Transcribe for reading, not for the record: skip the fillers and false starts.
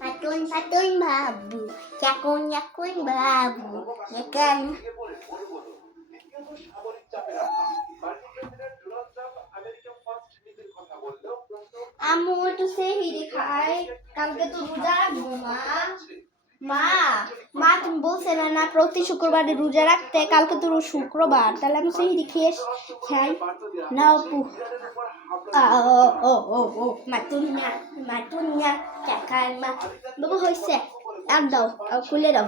Patun patun babu, yakun yakun babu, yakan. আম্মু একটু সেহরি খাই, কালকে তো রোজা রাখবো মা। মা মা তুমি বলছে না প্রতি শুক্রবারে রোজা রাখতে, কালকে তো শুক্রবার, তাহলে আমি সেহরি খেয়ে খাই না আপু। ও মাতুনিয়া মাতুনিয়া চাকার মা বাবা হয়েছে, আর দাও খুলে দাও।